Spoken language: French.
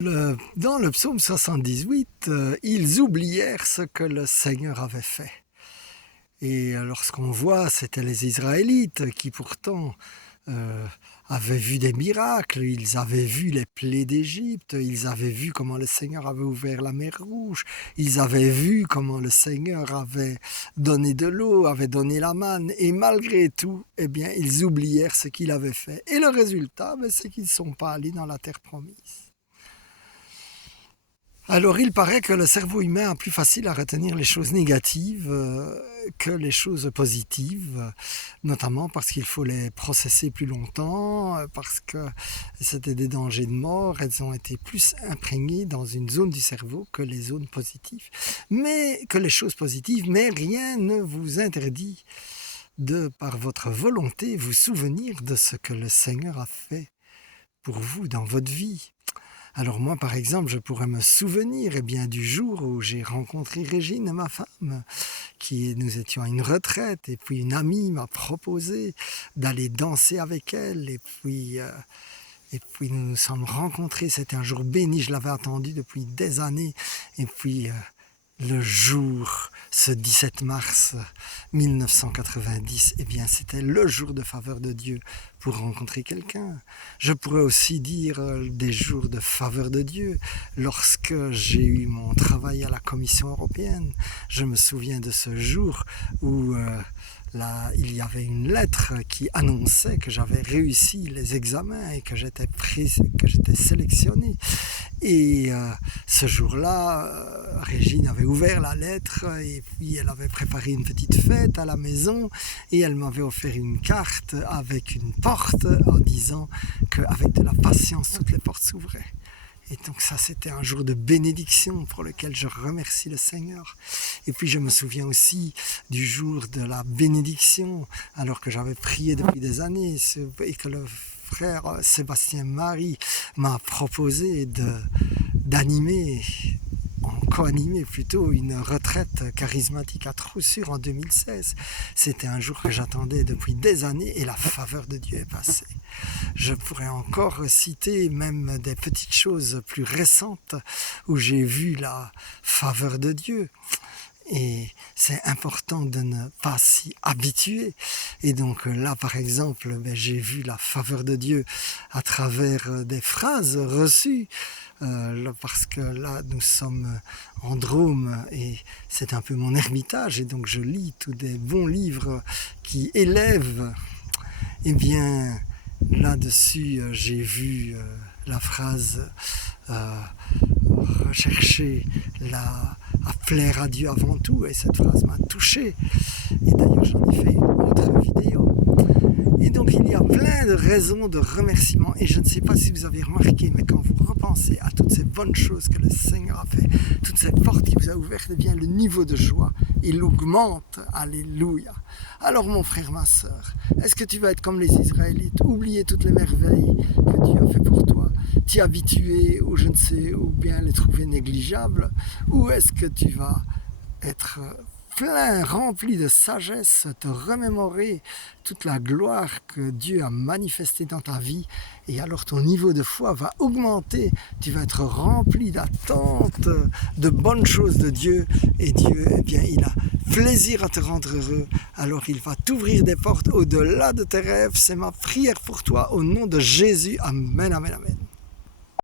Dans le psaume 78, ils oublièrent ce que le Seigneur avait fait. Et lorsqu'on voit, c'était les Israélites qui pourtant avaient vu des miracles, ils avaient vu les plaies d'Égypte, ils avaient vu comment le Seigneur avait ouvert la mer Rouge, ils avaient vu comment le Seigneur avait donné de l'eau, avait donné la manne, et malgré tout, eh bien, ils oublièrent ce qu'il avait fait. Et le résultat, c'est qu'ils ne sont pas allés dans la terre promise. Alors il paraît que le cerveau humain a plus facile à retenir les choses négatives que les choses positives, notamment parce qu'il faut les processer plus longtemps, parce que c'était des dangers de mort, elles ont été plus imprégnées dans une zone du cerveau que les zones positives, mais que les choses positives, mais rien ne vous interdit de, par votre volonté, vous souvenir de ce que le Seigneur a fait pour vous dans votre vie. Alors moi, par exemple, je pourrais me souvenir du jour où j'ai rencontré Régine, ma femme, nous étions à une retraite, et puis une amie m'a proposé d'aller danser avec elle, et puis nous nous sommes rencontrés. C'était un jour béni, je l'avais attendu depuis des années, et puis le jour, ce 17 mars 1990, c'était le jour de faveur de Dieu pour rencontrer quelqu'un. Je pourrais aussi dire des jours de faveur de Dieu lorsque j'ai eu mon travail à la Commission européenne. Je me souviens de ce jour où il y avait une lettre qui annonçait que j'avais réussi les examens et que j'étais sélectionné. Et ce jour-là, Régine avait ouvert la lettre et puis elle avait préparé une petite fête à la maison et elle m'avait offert une carte avec une porte en disant qu'avec de la patience, toutes les portes s'ouvraient. Et donc ça, c'était un jour de bénédiction pour lequel je remercie le Seigneur. Et puis je me souviens aussi du jour de la bénédiction, alors que j'avais prié depuis des années et que le frère Sébastien Marie m'a proposé d'animer, en co-animer plutôt, une retraite charismatique à Troussure en 2016. C'était un jour que j'attendais depuis des années et la faveur de Dieu est passée. Je pourrais encore citer même des petites choses plus récentes où j'ai vu la faveur de Dieu. Et c'est important de ne pas s'y habituer. Et donc là, par exemple, j'ai vu la faveur de Dieu à travers des phrases reçues, parce que là, nous sommes en Drôme et c'est un peu mon ermitage. Et donc je lis tous des bons livres qui élèvent. Eh bien, là-dessus, j'ai vu la phrase rechercher à plaire à Dieu avant tout, et cette phrase m'a touché. Et d'ailleurs, j'en ai fait une autre vidéo. Et donc, il y a plein de raisons de remerciement. Et je ne sais pas si vous avez remarqué, mais quand vous repensez à toutes ces bonnes choses que le Seigneur a fait, toutes ces portes qu'il vous a ouvertes, eh bien, le niveau de joie, il augmente. Alléluia. Alors, mon frère, ma soeur, est-ce que tu vas être comme les Israélites, oublier toutes les merveilles que Dieu a fait pour toi, t'y habituer ou je ne sais, ou bien les trouver négligeables, ou est-ce que tu vas être plein, rempli de sagesse, te remémorer toute la gloire que Dieu a manifestée dans ta vie, et alors ton niveau de foi va augmenter, tu vas être rempli d'attente, de bonnes choses de Dieu, et Dieu, il a plaisir à te rendre heureux, alors il va t'ouvrir des portes au-delà de tes rêves. C'est ma prière pour toi, au nom de Jésus, amen, amen, amen.